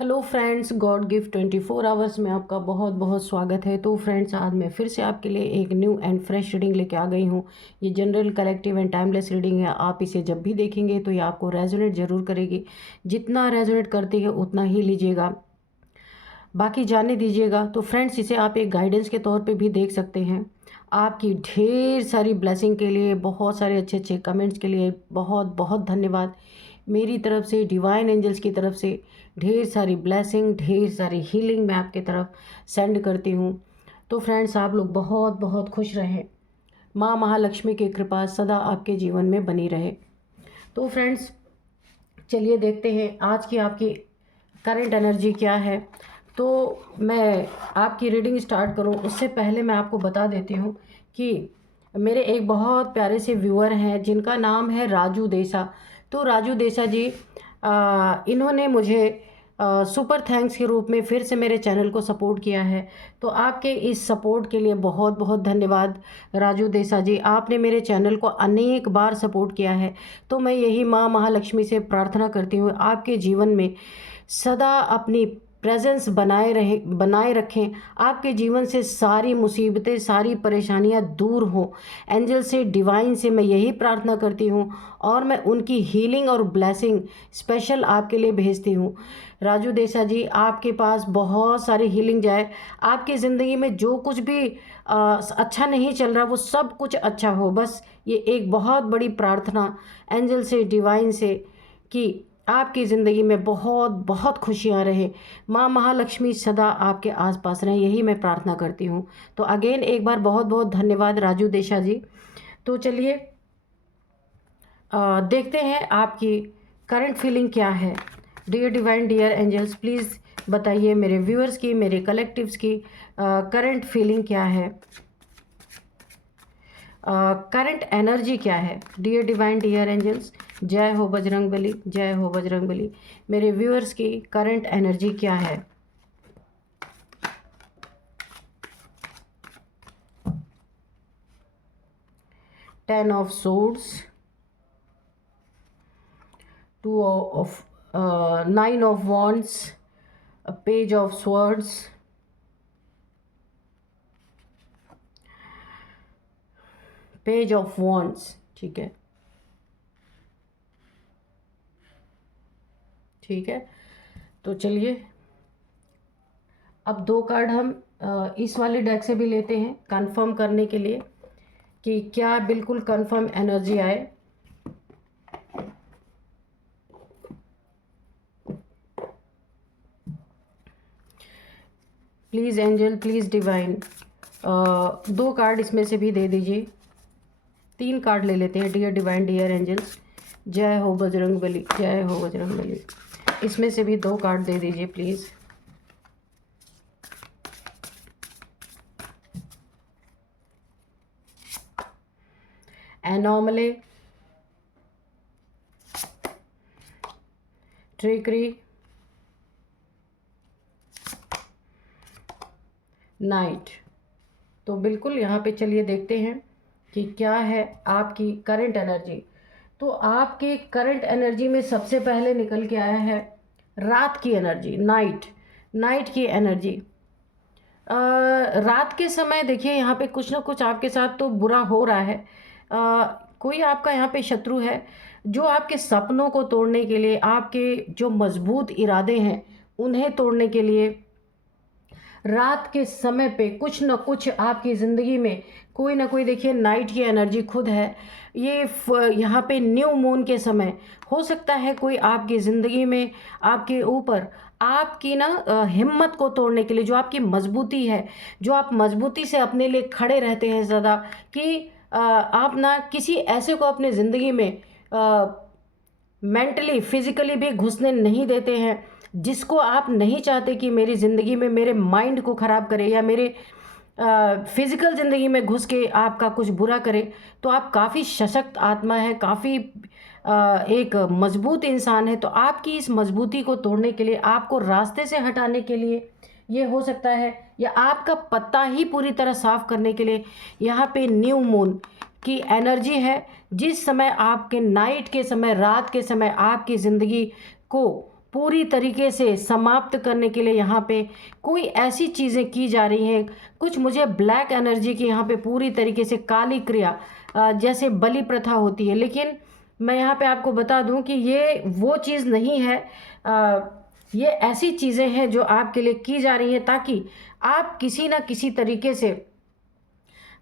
Hello friends, God gift 24 hours में आपका बहुत बहुत स्वागत है। तो फ्रेंड्स, आज मैं फिर से आपके लिए एक न्यू एंड फ्रेश रीडिंग लेके आ गई हूँ। ये general, collective and timeless reading है। आप इसे जब भी देखेंगे तो ये आपको रेजोनेट ज़रूर करेगी। जितना रेजोनेट करती है उतना ही लीजिएगा, बाकी जाने दीजिएगा। तो फ्रेंड्स, इसे आप एक गाइडेंस के तौर पे भी देख सकते हैं। आपकी ढेर सारी ब्लेसिंग के लिए, बहुत सारे अच्छे अच्छे कमेंट्स के लिए बहुत बहुत धन्यवाद। मेरी तरफ से, डिवाइन एंजल्स की तरफ से ढेर सारी ब्लेसिंग, ढेर सारी हीलिंग मैं आपकी तरफ सेंड करती हूँ। तो फ्रेंड्स, आप लोग बहुत बहुत खुश रहें। माँ महालक्ष्मी की कृपा सदा आपके जीवन में बनी रहे। तो फ्रेंड्स, चलिए देखते हैं आज की आपकी करंट एनर्जी क्या है। तो मैं आपकी रीडिंग स्टार्ट करूं उससे पहले मैं आपको बता देती हूं कि मेरे एक बहुत प्यारे से व्यूअर हैं जिनका नाम है राजू देसा। तो राजू देसा जी, इन्होंने मुझे सुपर थैंक्स के रूप में फिर से मेरे चैनल को सपोर्ट किया है। तो आपके इस सपोर्ट के लिए बहुत बहुत धन्यवाद राजू देसा जी। आपने मेरे चैनल को अनेक बार सपोर्ट किया है। तो मैं यही माँ महालक्ष्मी से प्रार्थना करती हूँ, आपके जीवन में सदा अपनी प्रेजेंस बनाए रखें। आपके जीवन से सारी मुसीबतें, सारी परेशानियां दूर हों। एंजल से, डिवाइन से मैं यही प्रार्थना करती हूँ और मैं उनकी हीलिंग और ब्लेसिंग स्पेशल आपके लिए भेजती हूँ। राजू देसा जी, आपके पास बहुत सारी हीलिंग जाए। आपकी ज़िंदगी में जो कुछ भी अच्छा नहीं चल रहा वो सब कुछ अच्छा हो। बस ये एक बहुत बड़ी प्रार्थना एंजल से, डिवाइन से, कि आपकी ज़िंदगी में बहुत बहुत खुशियाँ रहे। माँ महालक्ष्मी सदा आपके आसपास रहें, यही मैं प्रार्थना करती हूँ। तो अगेन एक बार बहुत बहुत धन्यवाद राजू देशा जी। तो चलिए देखते हैं आपकी करंट फीलिंग क्या है। Dear divine, dear angels, please बताइए मेरे व्यूअर्स की, मेरे कलेक्टिव्स की करंट फीलिंग क्या है, करंट एनर्जी क्या है। डियर डिवाइन, डियर एंजल्स, जय हो बजरंग बली, जय हो बजरंग बली। मेरे व्यूअर्स की करंट एनर्जी क्या है। Ten of swords, two of nine of wands, page of swords, page of wands. ठीक है, ठीक है। तो चलिए अब दो कार्ड हम इस वाले डेक से भी लेते हैं कंफर्म करने के लिए कि क्या बिल्कुल कंफर्म एनर्जी आए। प्लीज़ एंजल, प्लीज़ डिवाइन, दो कार्ड इसमें से भी दे दीजिए। तीन कार्ड ले लेते हैं। डियर डिवाइन, डियर एंजल्स, जय हो बजरंग बली, जय हो बजरंग बली। इसमें से भी दो कार्ड दे दीजिए प्लीज़। Anomaly, trickery, night. तो बिल्कुल यहाँ पे चलिए देखते हैं कि क्या है आपकी करंट एनर्जी। तो आपके करंट एनर्जी में सबसे पहले निकल के आया है रात की एनर्जी, नाइट, नाइट की एनर्जी। रात के समय देखिए यहाँ पे कुछ ना कुछ आपके साथ तो बुरा हो रहा है। कोई आपका यहाँ पे शत्रु है जो आपके सपनों को तोड़ने के लिए, आपके जो मजबूत इरादे हैं उन्हें तोड़ने के लिए रात के समय पे कुछ न कुछ आपकी ज़िंदगी में कोई ना कोई, देखिए नाइट की एनर्जी खुद है ये। यहाँ पे न्यू मून के समय हो सकता है कोई आपकी ज़िंदगी में आपके ऊपर आपकी ना हिम्मत को तोड़ने के लिए, जो आपकी मजबूती है, जो आप मजबूती से अपने लिए खड़े रहते हैं ज़्यादा, कि आप ना किसी ऐसे को अपने ज़िंदगी में मेंटली, फिजिकली भी घुसने नहीं देते हैं, जिसको आप नहीं चाहते कि मेरी ज़िंदगी में मेरे माइंड को ख़राब करे या मेरे फिज़िकल ज़िंदगी में घुस के आपका कुछ बुरा करे। तो आप काफ़ी सशक्त आत्मा है, काफ़ी एक मजबूत इंसान है। तो आपकी इस मजबूती को तोड़ने के लिए, आपको रास्ते से हटाने के लिए ये हो सकता है, या आपका पत्ता ही पूरी तरह साफ करने के लिए यहाँ पे न्यू मून की एनर्जी है। जिस समय आपके नाइट के समय, रात के समय आपकी ज़िंदगी को पूरी तरीके से समाप्त करने के लिए यहाँ पे कोई ऐसी चीज़ें की जा रही हैं। कुछ मुझे ब्लैक एनर्जी की यहाँ पे पूरी तरीके से काली क्रिया, जैसे बलि प्रथा होती है, लेकिन मैं यहाँ पे आपको बता दूँ कि ये वो चीज़ नहीं है। ये ऐसी चीज़ें हैं जो आपके लिए की जा रही हैं ताकि आप किसी ना किसी तरीके से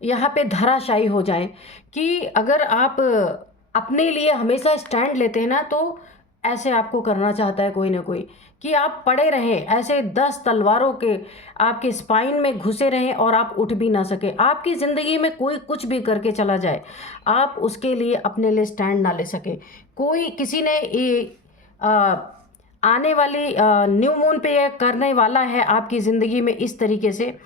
यहाँ पे धराशायी हो जाए। कि अगर आप अपने लिए हमेशा स्टैंड लेते हैं ना, तो ऐसे आपको करना चाहता है कोई ना कोई कि आप पड़े रहें ऐसे 10 तलवारों के आपके स्पाइन में घुसे रहें और आप उठ भी ना सके। आपकी ज़िंदगी में कोई कुछ भी करके चला जाए, आप उसके लिए अपने लिए स्टैंड ना ले सके। कोई किसी ने आने वाली न्यू मून पे ये करने वाला है आपकी ज़िंदगी में इस तरीके से,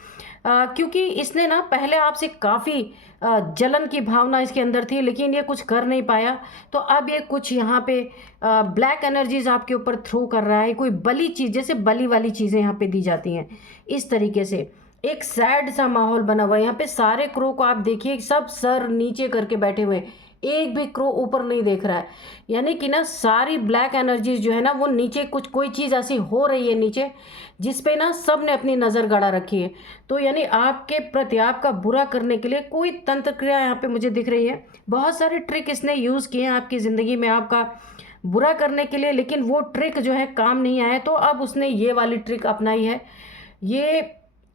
क्योंकि इसने ना पहले आपसे काफ़ी जलन की भावना इसके अंदर थी, लेकिन ये कुछ कर नहीं पाया। तो अब ये कुछ यहाँ पे ब्लैक एनर्जीज आपके ऊपर थ्रो कर रहा है। कोई बली चीज़, जैसे बली वाली चीज़ें यहाँ पे दी जाती हैं इस तरीके से। एक सैड सा माहौल बना हुआ है यहाँ पे। सारे क्रो को आप देखिए, सब सर नीचे करके बैठे हुए, एक भी क्रो ऊपर नहीं देख रहा है। यानी कि ना सारी ब्लैक एनर्जीज जो है ना वो नीचे, कुछ कोई चीज़ ऐसी हो रही है नीचे जिस पे ना सब ने अपनी नज़र गड़ा रखी है। तो यानी आपके प्रति, आपका बुरा करने के लिए कोई तंत्र क्रिया यहाँ पे मुझे दिख रही है। बहुत सारे ट्रिक इसने यूज़ किए हैं आपकी ज़िंदगी में आपका बुरा करने के लिए, लेकिन वो ट्रिक जो है काम नहीं आया। तो अब उसने ये वाली ट्रिक अपनाई है। ये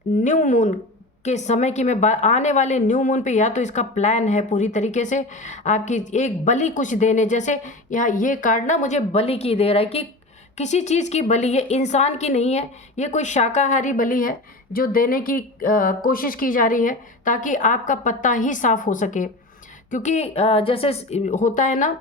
न्यू मून के समय की मैं आने वाले न्यू मून पे या तो इसका प्लान है पूरी तरीके से आपकी एक बलि कुछ देने, जैसे यहाँ ये कार्ड ना मुझे बलि की दे रहा है कि किसी चीज़ की बलि, ये इंसान की नहीं है, ये कोई शाकाहारी बलि है जो देने की कोशिश की जा रही है ताकि आपका पत्ता ही साफ हो सके। क्योंकि जैसे होता है ना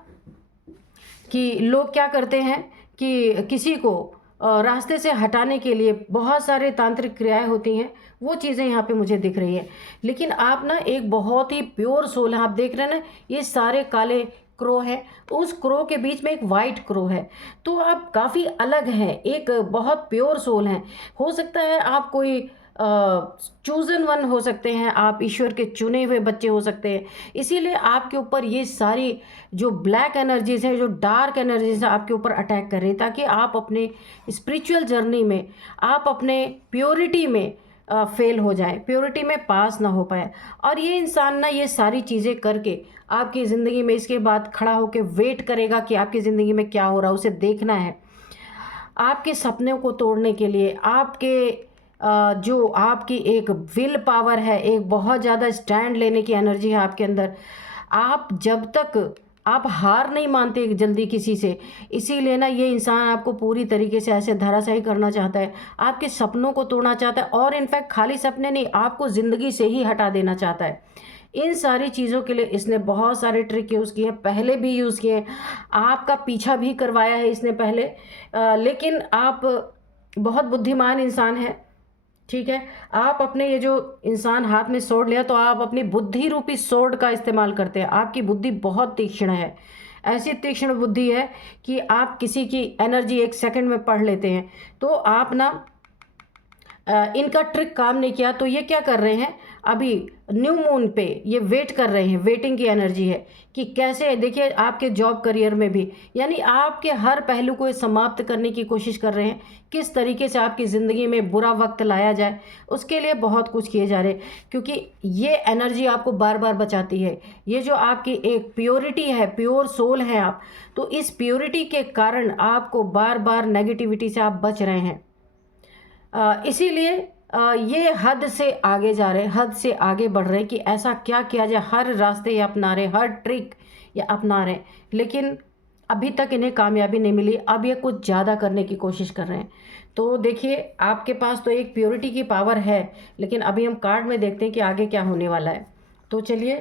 कि लोग क्या करते हैं कि किसी को रास्ते से हटाने के लिए बहुत सारे तांत्रिक क्रियाएं होती हैं, वो चीज़ें यहाँ पे मुझे दिख रही हैं। लेकिन आप ना एक बहुत ही प्योर सोल है। आप देख रहे हैं ना, ये सारे काले क्रो है, उस क्रो के बीच में एक वाइट क्रो है। तो आप काफ़ी अलग हैं, एक बहुत प्योर सोल हैं। हो सकता है आप कोई चूजन वन हो सकते हैं, आप ईश्वर के चुने हुए बच्चे हो सकते हैं। इसीलिए आपके ऊपर ये सारी जो ब्लैक एनर्जीज है, जो डार्क एनर्जीज है, आपके ऊपर अटैक कर रही है ताकि आप अपने स्पिरिचुअल जर्नी में, आप अपने प्योरिटी में फेल हो जाए, प्योरिटी में पास ना हो पाए। और ये इंसान ना ये सारी चीज़ें करके आपकी ज़िंदगी में इसके बाद खड़ा होकर वेट करेगा कि आपकी ज़िंदगी में क्या हो रहा है, उसे देखना है। आपके सपनों को तोड़ने के लिए, आपके जो आपकी एक विल पावर है, एक बहुत ज़्यादा स्टैंड लेने की एनर्जी है आपके अंदर। आप जब तक आप हार नहीं मानते जल्दी किसी से, इसीलिए ना ये इंसान आपको पूरी तरीके से ऐसे धराशायी करना चाहता है, आपके सपनों को तोड़ना चाहता है, और इनफैक्ट खाली सपने नहीं, आपको ज़िंदगी से ही हटा देना चाहता है। इन सारी चीज़ों के लिए इसने बहुत सारे ट्रिक यूज़ किए हैं, पहले भी यूज़ किए हैं, आपका पीछा भी करवाया है इसने पहले। लेकिन आप बहुत बुद्धिमान इंसान हैं, ठीक है। आप अपने ये जो इंसान हाथ में सोर्ड लिया, तो आप अपनी बुद्धि रूपी सोर्ड का इस्तेमाल करते हैं। आपकी बुद्धि बहुत तीक्ष्ण है, ऐसी तीक्ष्ण बुद्धि है कि आप किसी की एनर्जी एक सेकंड में पढ़ लेते हैं। तो आप ना इनका ट्रिक काम नहीं किया, तो ये क्या कर रहे हैं, अभी न्यू मून पे ये वेट कर रहे हैं, वेटिंग की एनर्जी है कि कैसे, देखिए आपके जॉब करियर में भी, यानी आपके हर पहलू को समाप्त करने की कोशिश कर रहे हैं। किस तरीके से आपकी ज़िंदगी में बुरा वक्त लाया जाए, उसके लिए बहुत कुछ किए जा रहे हैं। क्योंकि ये एनर्जी आपको बार बार बचाती है। ये जो आपकी एक प्योरिटी है, प्योर सोल है आप, तो इस प्योरिटी के कारण आपको बार बार नेगेटिविटी से आप बच रहे हैं। इसीलिए ये हद से आगे जा रहे हैं, हद से आगे बढ़ रहे हैं कि ऐसा क्या किया जाए। हर रास्ते ये अपना रहे, हर ट्रिक ये अपना रहे, लेकिन अभी तक इन्हें कामयाबी नहीं मिली। अब ये कुछ ज़्यादा करने की कोशिश कर रहे हैं। तो देखिए, आपके पास तो एक प्योरिटी की पावर है, लेकिन अभी हम कार्ड में देखते हैं कि आगे क्या होने वाला है। तो चलिए,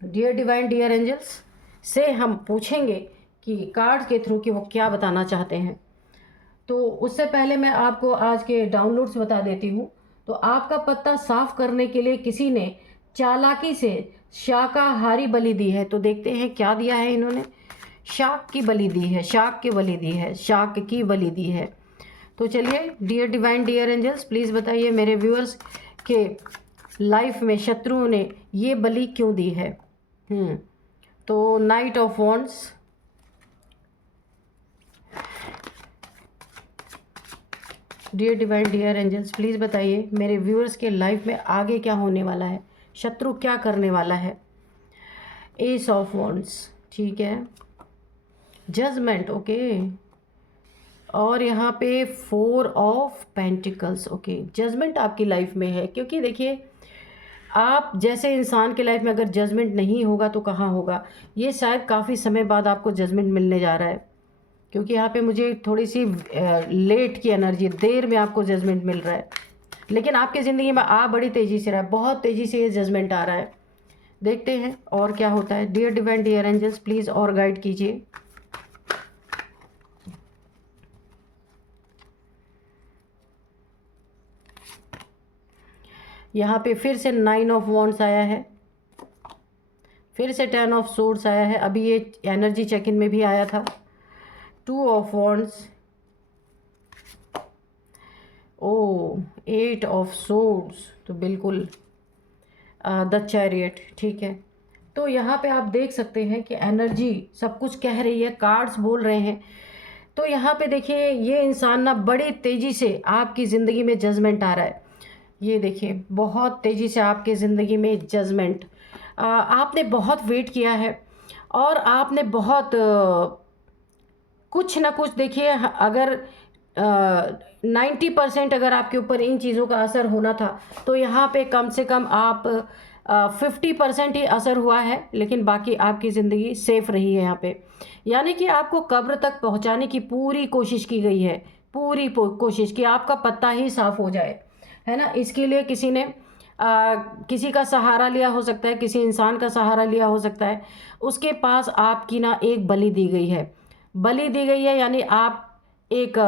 डियर डिवाइन, डियर एंजल्स से हम पूछेंगे कि कार्ड के थ्रू कि वो क्या बताना चाहते हैं। तो उससे पहले मैं आपको आज के डाउनलोड्स बता देती हूँ। तो आपका पत्ता साफ करने के लिए किसी ने चालाकी से शाकाहारी बलि दी है। तो देखते हैं क्या दिया है इन्होंने। शाक की बलि दी है, शाक की बलि दी है, शाक की बलि दी है। तो चलिए, dear divine, dear angels, please बताइए मेरे व्यूअर्स के लाइफ में शत्रुओं ने ये बलि क्यों दी है। तो knight of wands, dear divine, dear angels, please बताइए मेरे व्यूअर्स के लाइफ में आगे क्या होने वाला है, शत्रु क्या करने वाला है। एस ऑफ वॉन्ड्स, ठीक है, जजमेंट, ओके, और यहाँ पे 4 ऑफ पेंटिकल्स, ओके, जजमेंट आपकी लाइफ में है। क्योंकि देखिए, आप जैसे इंसान के लाइफ में अगर जजमेंट नहीं होगा तो कहाँ होगा। ये शायद काफ़ी समय बाद आपको जजमेंट मिलने जा रहा है, क्योंकि यहाँ पे मुझे थोड़ी सी लेट की एनर्जी, देर में आपको जजमेंट मिल रहा है, लेकिन आपकी ज़िंदगी में आ बड़ी तेज़ी से रहा है, बहुत तेज़ी से ये जजमेंट आ रहा है। देखते हैं और क्या होता है। Dear divine, dear angels, please और गाइड कीजिए। यहाँ पे फिर से 9 ऑफ वॉन्ड्स आया है, फिर से 10 ऑफ सोर्ड्स आया है, अभी ये एनर्जी चेक इन में भी आया था। 2 ऑफ वॉन्ड्स, ओ 8 ऑफ सोर्ड्स, तो बिल्कुल द चैरियट, ठीक है। तो यहाँ पे आप देख सकते हैं कि एनर्जी सब कुछ कह रही है, कार्ड्स बोल रहे हैं। तो यहाँ पे देखिए, ये इंसान ना बड़ी तेज़ी से आपकी ज़िंदगी में जजमेंट आ रहा है। ये देखिए, बहुत तेज़ी से आपके ज़िंदगी में जजमेंट, आपने बहुत वेट किया है और आपने बहुत कुछ ना कुछ, देखिए अगर 90% अगर आपके ऊपर इन चीज़ों का असर होना था तो यहाँ पे कम से कम आप 50% ही असर हुआ है, लेकिन बाकी आपकी ज़िंदगी सेफ रही है यहाँ पे। यानी कि आपको कब्र तक पहुँचाने की पूरी कोशिश की गई है, पूरी कोशिश कि आपका पत्ता ही साफ़ हो जाए, है ना। इसके लिए किसी ने किसी का सहारा लिया हो सकता है, किसी इंसान का सहारा लिया हो सकता है, उसके पास आपकी ना एक बलि दी गई है, बलि दी गई है। यानी आप एक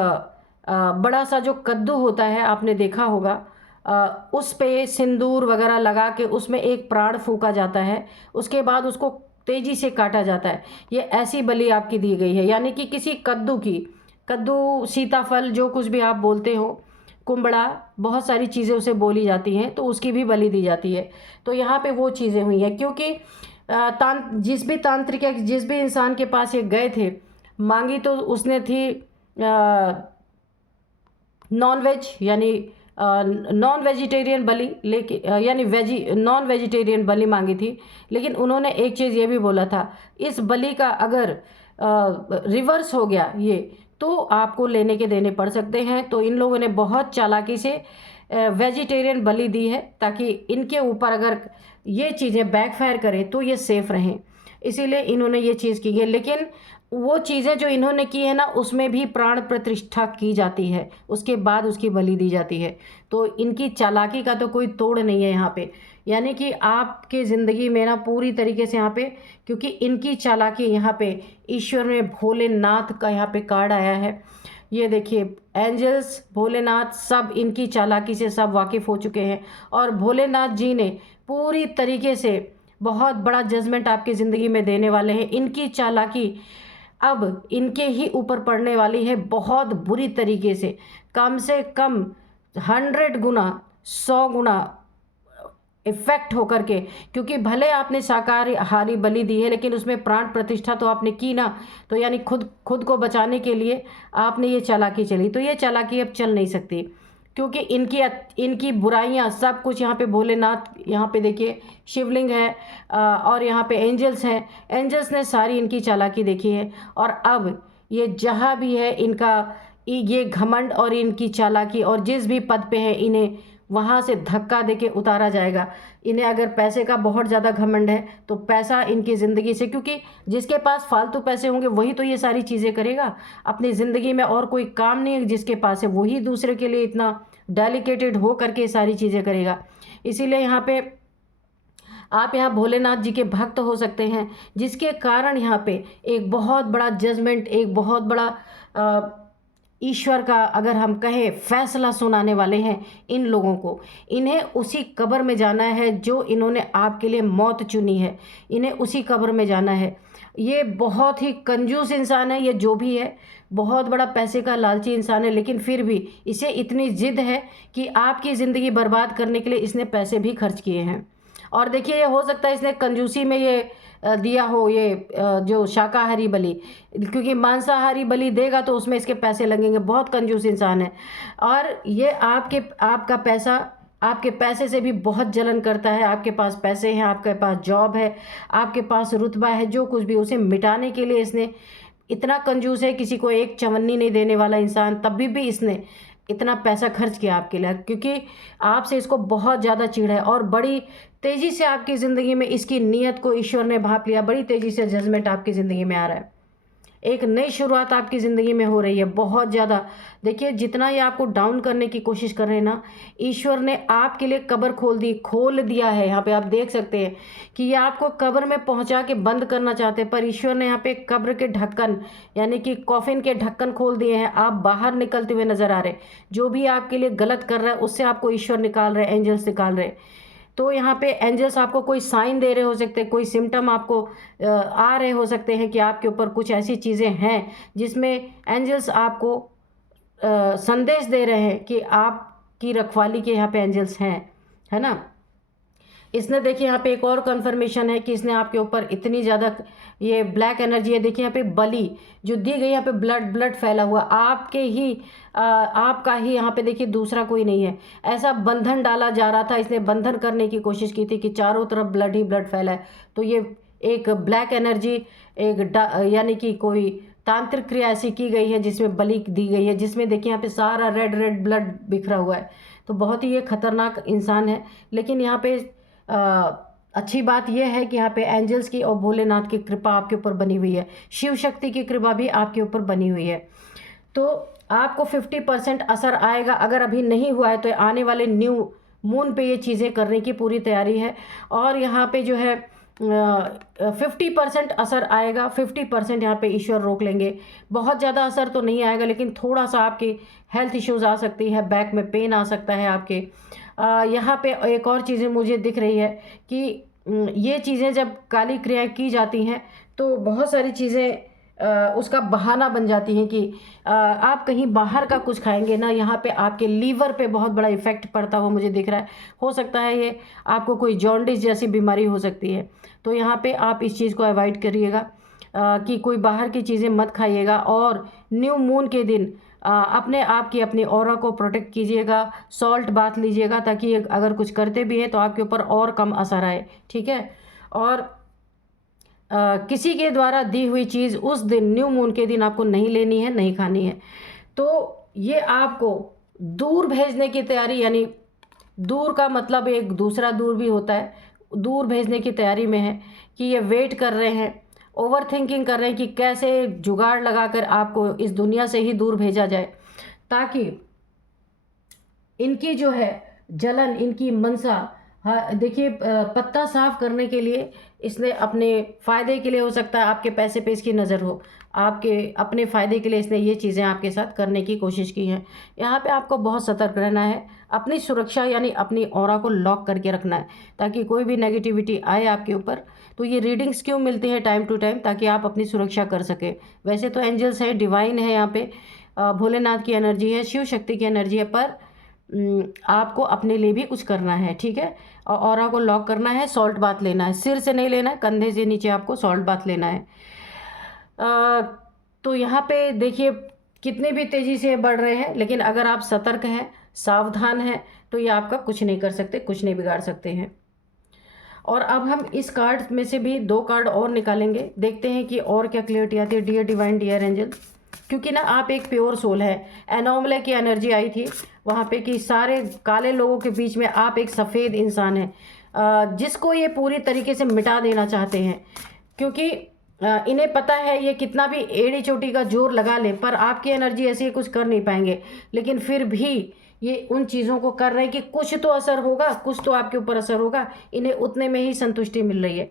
बड़ा सा जो कद्दू होता है, आपने देखा होगा, उस पे सिंदूर वगैरह लगा के उसमें एक प्राण फूका जाता है, उसके बाद उसको तेज़ी से काटा जाता है। ये ऐसी बलि आपकी दी गई है, यानी कि किसी कद्दू की, कद्दू, सीताफल, जो कुछ भी आप बोलते हो, कुंबड़ा, बहुत सारी चीज़ें उसे बोली जाती हैं, तो उसकी भी बलि दी जाती है। तो यहाँ पे वो चीज़ें हुई हैं, क्योंकि जिस भी तांत्रिक या जिस भी इंसान के पास ये गए थे, मांगी तो उसने थी नॉन वेज, यानी नॉन वेजिटेरियन बलि, लेकिन यानी नॉन वेजिटेरियन बलि मांगी थी। लेकिन उन्होंने एक चीज़ ये भी बोला था, इस बलि का अगर रिवर्स हो गया ये, तो आपको लेने के देने पड़ सकते हैं। तो इन लोगों ने बहुत चालाकी से वेजिटेरियन बलि दी है, ताकि इनके ऊपर अगर ये चीज़ें बैकफायर करें तो ये सेफ रहें, इसीलिए इन्होंने ये चीज़ की है। लेकिन वो चीज़ें जो इन्होंने की है ना, उसमें भी प्राण प्रतिष्ठा की जाती है, उसके बाद उसकी बलि दी जाती है। तो इनकी चालाकी का तो कोई तोड़ नहीं है यहाँ पे। यानी कि आपके ज़िंदगी में ना पूरी तरीके से यहाँ पे, क्योंकि इनकी चालाकी, यहाँ पे ईश्वर में भोलेनाथ का यहाँ पे कार्ड आया है। ये देखिए, एंजल्स, भोलेनाथ, सब इनकी चालाकी से सब वाकिफ़ हो चुके हैं, और भोलेनाथ जी ने पूरी तरीके से बहुत बड़ा जजमेंट आपकी ज़िंदगी में देने वाले हैं। इनकी चालाकी अब इनके ही ऊपर पड़ने वाली है, बहुत बुरी तरीके से कम 100 गुना, 100 गुना इफ़ेक्ट होकर के। क्योंकि भले आपने शाकाहारी बलि दी है, लेकिन उसमें प्राण प्रतिष्ठा तो आपने की ना, तो यानी खुद को बचाने के लिए आपने ये चालाकी चली। तो ये चालाकी अब चल नहीं सकती, क्योंकि इनकी बुराइयां सब कुछ, यहाँ पे भोलेनाथ, यहाँ पे देखिए शिवलिंग है, और यहाँ पे एंजल्स हैं, एंजल्स ने सारी इनकी चालाकी देखी है। और अब ये जहाँ भी है, इनका ये घमंड और इनकी चालाकी, और जिस भी पद पे है, इन्हें वहाँ से धक्का देके उतारा जाएगा। इन्हें अगर पैसे का बहुत ज़्यादा घमंड है तो पैसा इनकी ज़िंदगी से, क्योंकि जिसके पास फालतू पैसे होंगे वही तो ये सारी चीज़ें करेगा अपनी ज़िंदगी में, और कोई काम नहीं है जिसके पास है, वही दूसरे के लिए इतना डेलिकेटेड हो करके सारी चीज़ें करेगा। इसीलिए यहाँ पे आप यहाँ भोलेनाथ जी के भक्त हो सकते हैं, जिसके कारण यहाँ पे एक बहुत बड़ा जजमेंट, एक बहुत बड़ा ईश्वर का, अगर हम कहें, फैसला सुनाने वाले हैं इन लोगों को। इन्हें उसी कब्र में जाना है जो इन्होंने आपके लिए मौत चुनी है, इन्हें उसी कब्र में जाना है। ये बहुत ही कंजूस इंसान है, ये जो भी है, बहुत बड़ा पैसे का लालची इंसान है, लेकिन फिर भी इसे इतनी जिद है कि आपकी ज़िंदगी बर्बाद करने के लिए इसने पैसे भी खर्च किए हैं। और देखिए, ये हो सकता है इसने कंजूसी में ये दिया हो ये जो शाकाहारी बलि, क्योंकि मांसाहारी बलि देगा तो उसमें इसके पैसे लगेंगे। बहुत कंजूस इंसान है और ये आपका पैसा, आपके पैसे से भी बहुत जलन करता है। आपके पास पैसे हैं, आपके पास जॉब है, आपके पास रुतबा है, जो कुछ भी, उसे मिटाने के लिए इसने इतना कंजूस है, किसी को एक चवन्नी नहीं देने वाला इंसान, तब भी इसने इतना पैसा खर्च किया आपके लिए, क्योंकि आपसे इसको बहुत ज़्यादा चिढ़ है और बड़ी तेज़ी से आपकी ज़िंदगी में इसकी नीयत को ईश्वर ने भांप लिया। बड़ी तेज़ी से जजमेंट आपकी ज़िंदगी में आ रहा है, एक नई शुरुआत आपकी ज़िंदगी में हो रही है बहुत ज़्यादा। देखिए, जितना ये आपको डाउन करने की कोशिश कर रहे हैं ना, ईश्वर ने आपके लिए कब्र खोल दिया है। यहाँ पे आप देख सकते हैं कि ये आपको कब्र में पहुंचा के बंद करना चाहते हैं, पर ईश्वर ने यहाँ पे कब्र के ढक्कन, यानी कि कॉफिन के ढक्कन खोल दिए हैं। आप बाहर निकलते हुए नजर आ रहे, जो भी आपके लिए गलत कर रहा है उससे आपको ईश्वर निकाल रहे, एंजल्स निकाल रहे। तो यहाँ पे एंजल्स आपको कोई साइन दे रहे हो सकते हैं, कोई सिम्टम आपको आ रहे हो सकते हैं कि आपके ऊपर कुछ ऐसी चीज़ें हैं जिसमें एंजल्स आपको संदेश दे रहे हैं कि आपकी रखवाली के यहाँ पे एंजल्स हैं, है ना। इसने देखिए यहाँ पे एक और कंफर्मेशन है कि इसने आपके ऊपर इतनी ज़्यादा ये ब्लैक एनर्जी है। देखिए यहाँ पे बलि जो दी गई, यहाँ पे ब्लड फैला हुआ, आपका ही यहाँ पे देखिए, दूसरा कोई नहीं है। ऐसा बंधन डाला जा रहा था, इसने बंधन करने की कोशिश की थी कि चारों तरफ ब्लड ही ब्लड फैला है। तो ये एक ब्लैक एनर्जी, यानी कि कोई तांत्रिक क्रिया ऐसी की गई है जिसमें बलि दी गई है, जिसमें देखिए यहाँ पे सारा रेड ब्लड बिखरा हुआ है। तो बहुत ही ये खतरनाक इंसान है। लेकिन यहाँ पे अच्छी बात यह है कि यहाँ पे एंजल्स की और भोलेनाथ की कृपा आपके ऊपर बनी हुई है, शिव शक्ति की कृपा भी आपके ऊपर बनी हुई है। तो आपको 50% असर आएगा। अगर अभी नहीं हुआ है तो आने वाले न्यू मून पे ये चीज़ें करने की पूरी तैयारी है। और यहाँ पे जो है 50% असर आएगा, 50% यहाँ पे ईश्वर रोक लेंगे। बहुत ज़्यादा असर तो नहीं आएगा, लेकिन थोड़ा सा आपकी हेल्थ इश्यूज आ सकती है, बैक में पेन आ सकता है आपके। यहाँ पे एक और चीज़ें मुझे दिख रही है कि ये चीज़ें जब काली क्रियाएं की जाती हैं तो बहुत सारी चीज़ें उसका बहाना बन जाती हैं कि आप कहीं बाहर का कुछ खाएंगे ना, यहाँ पे आपके लीवर पे बहुत बड़ा इफेक्ट पड़ता हुआ मुझे दिख रहा है। हो सकता है ये आपको कोई जॉन्डिस जैसी बीमारी हो सकती है। तो यहाँ पे आप इस चीज़ को अवॉइड करिएगा कि कोई बाहर की चीज़ें मत खाइएगा। और न्यू मून के दिन अपने आप की, अपनी ऑरा को प्रोटेक्ट कीजिएगा, सॉल्ट बाथ लीजिएगा, ताकि अगर कुछ करते भी हैं तो आपके ऊपर और कम असर आए, ठीक है। और किसी के द्वारा दी हुई चीज़ उस दिन, न्यू मून के दिन, आपको नहीं लेनी है, नहीं खानी है। तो ये आपको दूर भेजने की तैयारी, यानी दूर का मतलब एक दूसरा दूर भी होता है, दूर भेजने की तैयारी में है कि ये वेट कर रहे हैं, ओवर थिंकिंग कर रहे हैं कि कैसे जुगाड़ लगाकर आपको इस दुनिया से ही दूर भेजा जाए, ताकि इनकी जो है जलन, इनकी मनसा, हाँ देखिए, पत्ता साफ करने के लिए इसने अपने फ़ायदे के लिए, हो सकता है आपके पैसे पे इसकी नज़र हो, आपके अपने फ़ायदे के लिए इसने ये चीज़ें आपके साथ करने की कोशिश की हैं। यहाँ पे आपको बहुत सतर्क रहना है, अपनी सुरक्षा यानी अपनी ऑरा को लॉक करके रखना है, ताकि कोई भी नेगेटिविटी आए आपके ऊपर। तो ये रीडिंग्स क्यों मिलती हैं टाइम टू टाइम, ताकि आप अपनी सुरक्षा कर सकें। वैसे तो एंजल्स है, डिवाइन है, यहाँ पे भोलेनाथ की एनर्जी है, शिव शक्ति की एनर्जी है, पर आपको अपने लिए भी कुछ करना है, ठीक है। और ऑरा को लॉक करना है, सॉल्ट बाथ लेना है, सिर से नहीं लेना है, कंधे से नीचे आपको सॉल्ट बाथ लेना है। तो यहाँ पे देखिए कितने भी तेज़ी से बढ़ रहे हैं, लेकिन अगर आप सतर्क हैं, सावधान हैं, तो ये आपका कुछ नहीं कर सकते, कुछ नहीं बिगाड़ सकते हैं। और अब हम इस कार्ड में से भी 2 कार्ड और निकालेंगे, देखते हैं कि और क्या क्लियरिटी आती है। डियर डिवाइन, डियर एंजल, क्योंकि ना आप एक प्योर सोल है। एनोमले की एनर्जी आई थी वहाँ पे कि सारे काले लोगों के बीच में आप एक सफ़ेद इंसान हैं, जिसको ये पूरी तरीके से मिटा देना चाहते हैं, क्योंकि इन्हें पता है ये कितना भी एड़ी चोटी का जोर लगा लें, पर आपकी एनर्जी ऐसी कुछ कर नहीं पाएंगे। लेकिन फिर भी ये उन चीज़ों को कर रहे हैं कि कुछ तो असर होगा, कुछ तो आपके ऊपर असर होगा, इन्हें उतने में ही संतुष्टि मिल रही है।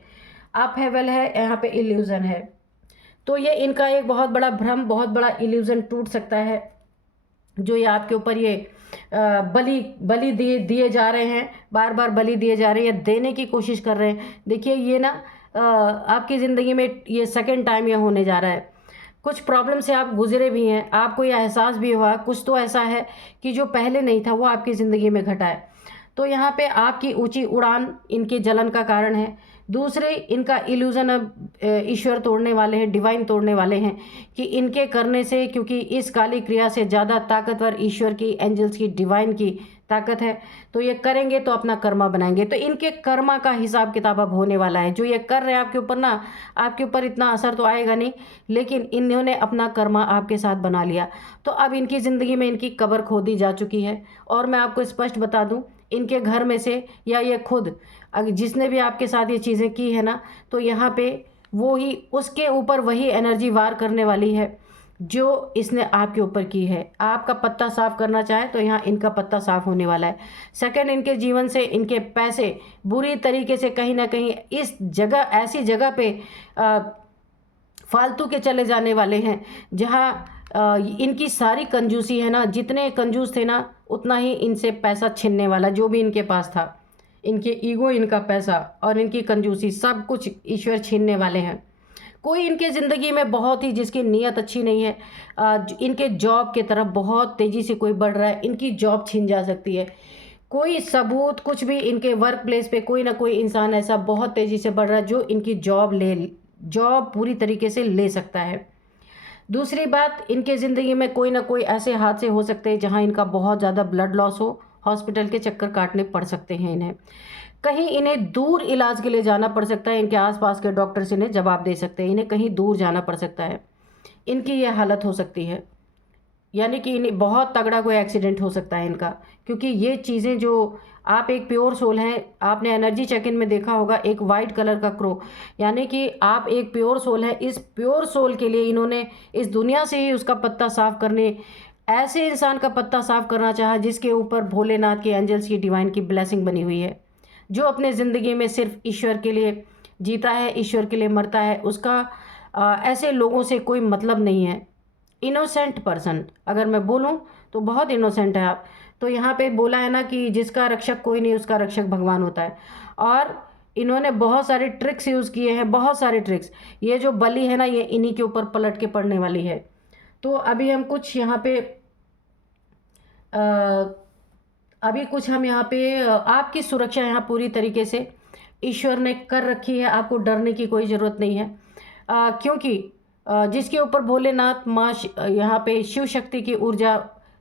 आप हैवल है, यहाँ पे इल्यूज़न है, तो ये इनका एक बहुत बड़ा भ्रम, बहुत बड़ा इल्यूज़न टूट सकता है, जो ये आपके ऊपर ये बलि दिए जा रहे हैं, बार बार बलि दिए जा रहे हैं, देने की कोशिश कर रहे हैं। देखिए ये ना आपकी ज़िंदगी में ये सेकंड टाइम ये होने जा रहा है। कुछ प्रॉब्लम से आप गुजरे भी हैं, आपको ये एहसास भी हुआ कुछ तो ऐसा है कि जो पहले नहीं था वो आपकी ज़िंदगी में घटा है। तो यहाँ पे आपकी ऊंची उड़ान इनके जलन का कारण है। दूसरे, इनका इल्यूजन अब ईश्वर तोड़ने वाले हैं, डिवाइन तोड़ने वाले हैं कि इनके करने से, क्योंकि इस काली क्रिया से ज़्यादा ताकतवर ईश्वर की, एंजल्स की, डिवाइन की ताकत है, तो ये करेंगे तो अपना कर्मा बनाएंगे। तो इनके कर्मा का हिसाब किताब अब होने वाला है। जो ये कर रहे हैं आपके ऊपर ना, आपके ऊपर इतना असर तो आएगा नहीं, लेकिन इन्होंने अपना कर्मा आपके साथ बना लिया। तो अब इनकी ज़िंदगी में इनकी कब्र खोदी जा चुकी है। और मैं आपको स्पष्ट बता दूं, इनके घर में से या ये खुद जिसने भी आपके साथ ये चीज़ें की है ना, तो यहाँ पे वो ही, उसके ऊपर वही एनर्जी वार करने वाली है जो इसने आपके ऊपर की है। आपका पत्ता साफ करना चाहे तो यहाँ इनका पत्ता साफ होने वाला है। सेकंड, इनके जीवन से इनके पैसे बुरी तरीके से कहीं ना कहीं इस जगह, ऐसी जगह पे फालतू के चले जाने वाले हैं जहाँ इनकी सारी कंजूसी है ना, जितने कंजूस थे ना उतना ही इनसे पैसा छीनने वाला जो भी इनके पास था। इनके ईगो, इनका पैसा और इनकी कंजूसी, सब कुछ ईश्वर छीनने वाले हैं। कोई इनके ज़िंदगी में बहुत ही, जिसकी नीयत अच्छी नहीं है, इनके जॉब के तरफ बहुत तेज़ी से कोई बढ़ रहा है, इनकी जॉब छीन जा सकती है। कोई सबूत, कुछ भी, इनके वर्क प्लेस पे कोई ना कोई इंसान ऐसा बहुत तेज़ी से बढ़ रहा है जो इनकी जॉब पूरी तरीके से ले सकता है। दूसरी बात, इनके ज़िंदगी में कोई ना कोई ऐसे हादसे हो सकते हैं जहां इनका बहुत ज़्यादा ब्लड लॉस हो, हॉस्पिटल के चक्कर काटने पड़ सकते हैं इन्हें। कहीं इन्हें दूर इलाज के लिए जाना पड़ सकता है, इनके आसपास के डॉक्टर्स इन्हें जवाब दे सकते हैं, इन्हें कहीं दूर जाना पड़ सकता है। इनकी यह हालत हो सकती है, यानी कि इन्हें बहुत तगड़ा कोई एक्सीडेंट हो सकता है इनका, क्योंकि ये चीज़ें जो, आप एक प्योर सोल हैं, आपने एनर्जी चेक इन में देखा होगा एक वाइट कलर का क्रो, यानी कि आप एक प्योर सोल है। इस प्योर सोल के लिए इन्होंने इस दुनिया से ही उसका पत्ता साफ करने, ऐसे इंसान का पत्ता साफ करना चाहा जिसके ऊपर भोलेनाथ के, एंजल्स की, डिवाइन की ब्लेसिंग बनी हुई है, जो अपने ज़िंदगी में सिर्फ ईश्वर के लिए जीता है, ईश्वर के लिए मरता है। उसका ऐसे लोगों से कोई मतलब नहीं है। इनोसेंट पर्सन, अगर मैं बोलूं तो बहुत इनोसेंट है आप। तो यहाँ पे बोला है ना कि जिसका रक्षक कोई नहीं, उसका रक्षक भगवान होता है। और इन्होंने बहुत सारे ट्रिक्स यूज़ किए हैं, बहुत सारे ट्रिक्स। ये जो बलि है ना, ये इन्हीं के ऊपर पलट के पड़ने वाली है। तो अभी हम कुछ यहाँ पे आपकी सुरक्षा यहाँ पूरी तरीके से ईश्वर ने कर रखी है। आपको डरने की कोई ज़रूरत नहीं है, क्योंकि जिसके ऊपर भोलेनाथ माँ यहाँ पे शिव शक्ति की ऊर्जा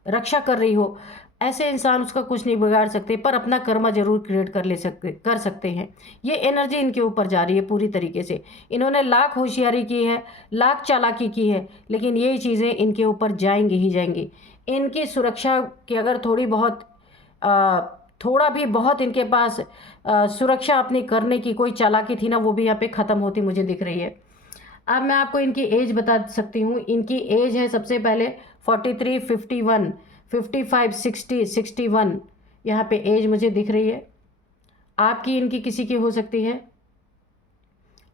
रक्षा कर रही हो, ऐसे इंसान उसका कुछ नहीं बिगाड़ सकते, पर अपना कर्मा जरूर क्रिएट कर सकते हैं। ये एनर्जी इनके ऊपर जा रही है पूरी तरीके से। इन्होंने लाख होशियारी की है, लाख चालाकी की है, लेकिन ये चीज़ें इनके ऊपर जाएंगी ही जाएंगी। इनकी सुरक्षा की अगर थोड़ा भी बहुत इनके पास सुरक्षा अपनी करने की कोई चालाकी थी ना, वो भी यहाँ पे ख़त्म होती मुझे दिख रही है। अब मैं आपको इनकी एज बता सकती हूँ। इनकी एज है सबसे पहले 43, 51, 55, 60, 61, यहाँ पे एज मुझे दिख रही है। आपकी, इनकी, किसी की हो सकती है।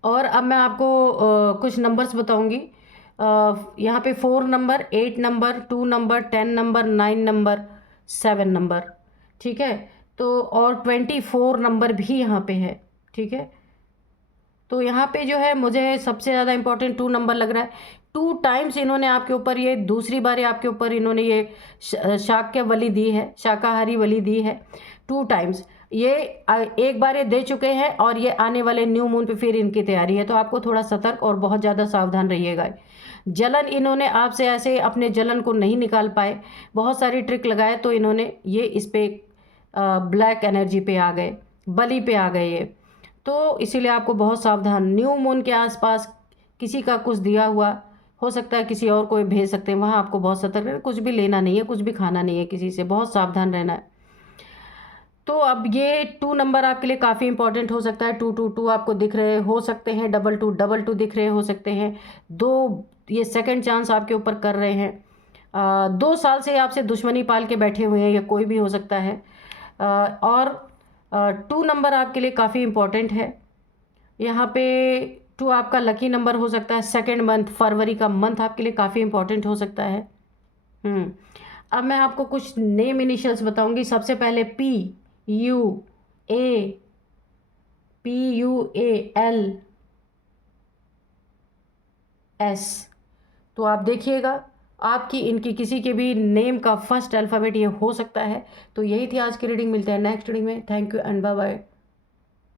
और अब मैं आपको कुछ नंबर्स बताऊंगी। यहाँ पे 4 number, 8 number, 2 number, 10 number, 9 number, 7 number, ठीक है। तो और 24 नंबर भी यहाँ पे है, ठीक है। तो यहाँ पे जो है मुझे सबसे ज़्यादा इम्पोर्टेंट 2 नंबर लग रहा है। 2 टाइम्स इन्होंने आपके ऊपर, ये दूसरी बार आपके ऊपर इन्होंने ये शाक्य बलि दी है, शाकाहारी बलि दी है 2 टाइम्स। ये एक बार ये दे चुके हैं और ये आने वाले न्यू मून पे फिर इनकी तैयारी है। तो आपको थोड़ा सतर्क और बहुत ज़्यादा सावधान रहिएगा। जलन, इन्होंने आपसे ऐसे अपने जलन को नहीं निकाल पाए, बहुत सारी ट्रिक लगाए, तो इन्होंने ये इस पे ब्लैक एनर्जी पे आ गए, बलि पे आ गए ये। तो इसीलिए आपको बहुत सावधान, न्यू मून के आसपास किसी का कुछ दिया हुआ हो सकता है, किसी और को भेज सकते हैं, वहाँ आपको बहुत सतर्क रहना, कुछ भी लेना नहीं है, कुछ भी खाना नहीं है, किसी से बहुत सावधान रहना है। तो अब ये 2 नंबर आपके लिए काफ़ी इंपॉर्टेंट हो सकता है। 222 आपको दिख रहे हो सकते हैं, 2222 दिख रहे हो सकते हैं। 2 ये सेकंड चांस आपके ऊपर कर रहे हैं। 2 साल से आपसे दुश्मनी पाल के बैठे हुए हैं, या कोई भी हो सकता है। और 2 नंबर आपके लिए काफ़ी इम्पोर्टेंट है। यहाँ पे 2 आपका लकी नंबर हो सकता है। सेकेंड मंथ, फरवरी का मंथ आपके लिए काफ़ी इम्पोर्टेंट हो सकता है। अब मैं आपको कुछ नेम इनिशियल्स बताऊंगी। सबसे पहले PUALS। तो आप देखिएगा, आपकी, इनकी, किसी के भी नेम का फर्स्ट अल्फ़ाबेट ये हो सकता है। तो यही थी आज की रीडिंग। मिलते हैं नेक्स्ट रीडिंग में। Thank you and bye bye.